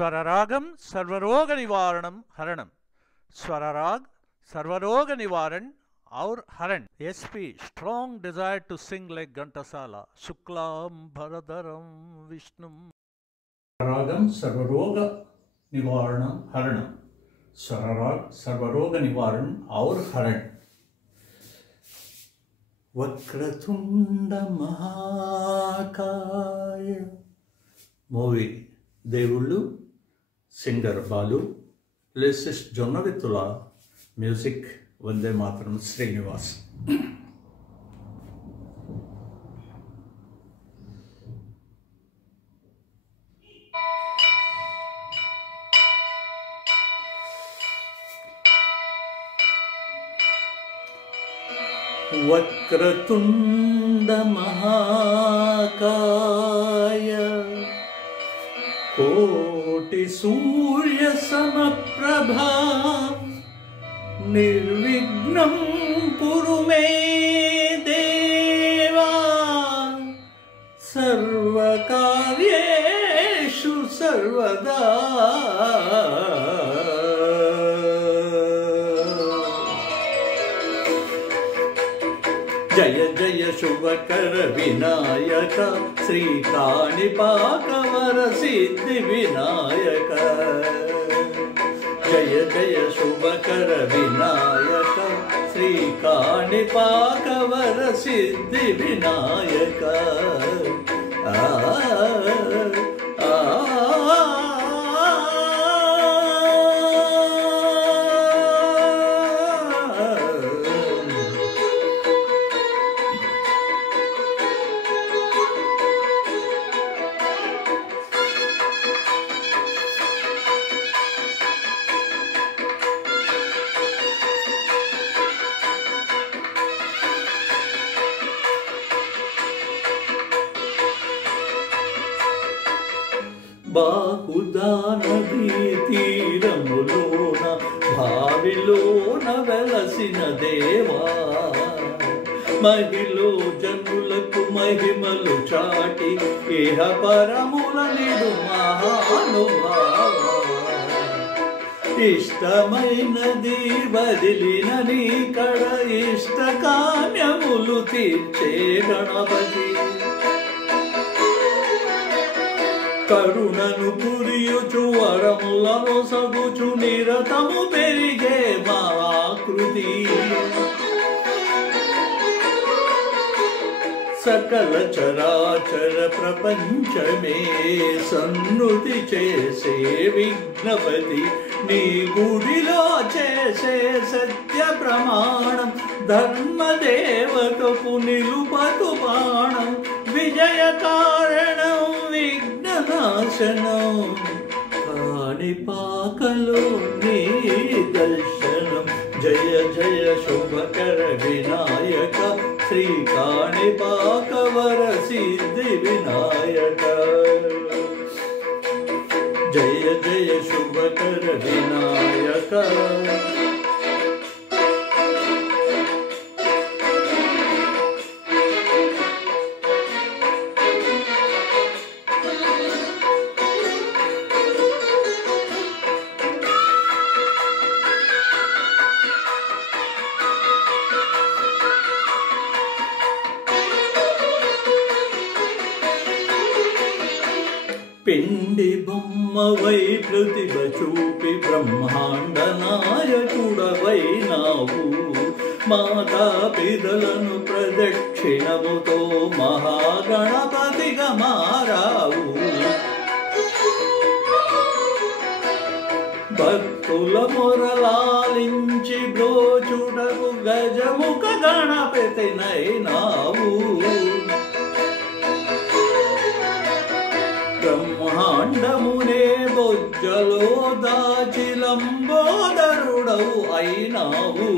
स्वररागम सर्वरोग निवारणम हरणम। स्वरराग सर्वरोग निवारण और हरण। SP strong desire to sing like Ghantasala. Shuklam Bharadaram Vishnum। स्वररागम सर्वरोग निवारणम हरणम। स्वरराग सर्वरोग निवारण और हरण। वक्रतुंड महाकाय movie Devullu singer Balu, lyricist Jonnavittula, music Vande Mataram Srinivas. వక్రతుండ మహాకాయ कोटि सूर्य समप्रभा निर्विघ्नं कुरु मे देवा सर्वकार्येषु सर्वदा। जय जय शुभकर विनायक श्रीकाणिपाकवर सिद्धि विनायक। जय जय शुभकर विनायक श्रीकाणिपाकवर सिद्धि विनायक। బాహుదా నదీ తీరములోన భావిలోన వెలసిన దేవా మహిలో జనులకు మహిమలు చాటి ఇహ పరముల నిడు మహానుభావ. ఇష్టమైనది వదిలిన నీ కడ ఇష్ట కామ్యములు తీర్చే గణపతి. కరుణను పురియుచు వరములను సగుచు నిరతము పెరిగే మాకృతి. సకల చరాచర ప్రపంచమే సన్నుతి చేసే విఘ్నపతి. నీ గుడిలో చేసే సత్య ప్రమాణం ధర్మదేవతకు నిలుపతు బాణం. విజయ కారణం విఘ్ననాశనం కాణిపాకలో నీ దర్శనం. జయ జయ శుభకర వినాయక శ్రీకాణిపాకవర సిద్ధి వినాయక. జయ జయ శుభకర వినాయక. పిండి బొమ్మవై ప్రతిభ చూపి బ్రహ్మాండ నాయకుడవైనావు. మాతా పిదలను ప్రదక్షిణముతో మహాగణపతిగా మారావు. భక్తుల మొరలాలించి బ్రోచుటకు గజముఖ గణపతినైనావు. బ్రహ్మాండమునే బొజ్జలో దాచి లంబోదరుడవు అయినావు.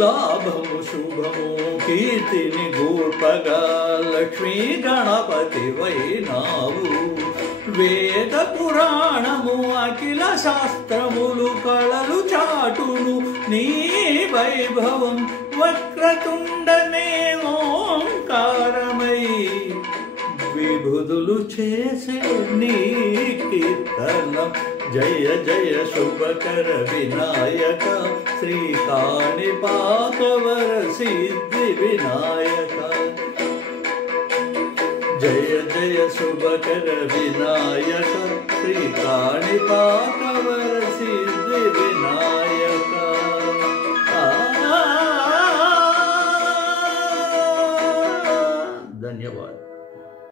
లాభము శుభము కీర్తిని గూర్పగా లక్ష్మీ గణపతి వైనావు. వేద పురాణము అఖిల శాస్త్రములు కళలు చాటును నీ వైభవం. వక్రతుండమే ఓంకారమై విభుదులు చేసే నీ కీర్తనం జయ జయ శుభకర వినాయక శ్రీకాణిపాకవర సిద్ధి వినాయక జయ జయ శుభకర వినాయక శ్రీకాణిపాకవర సిద్ధి వినాయక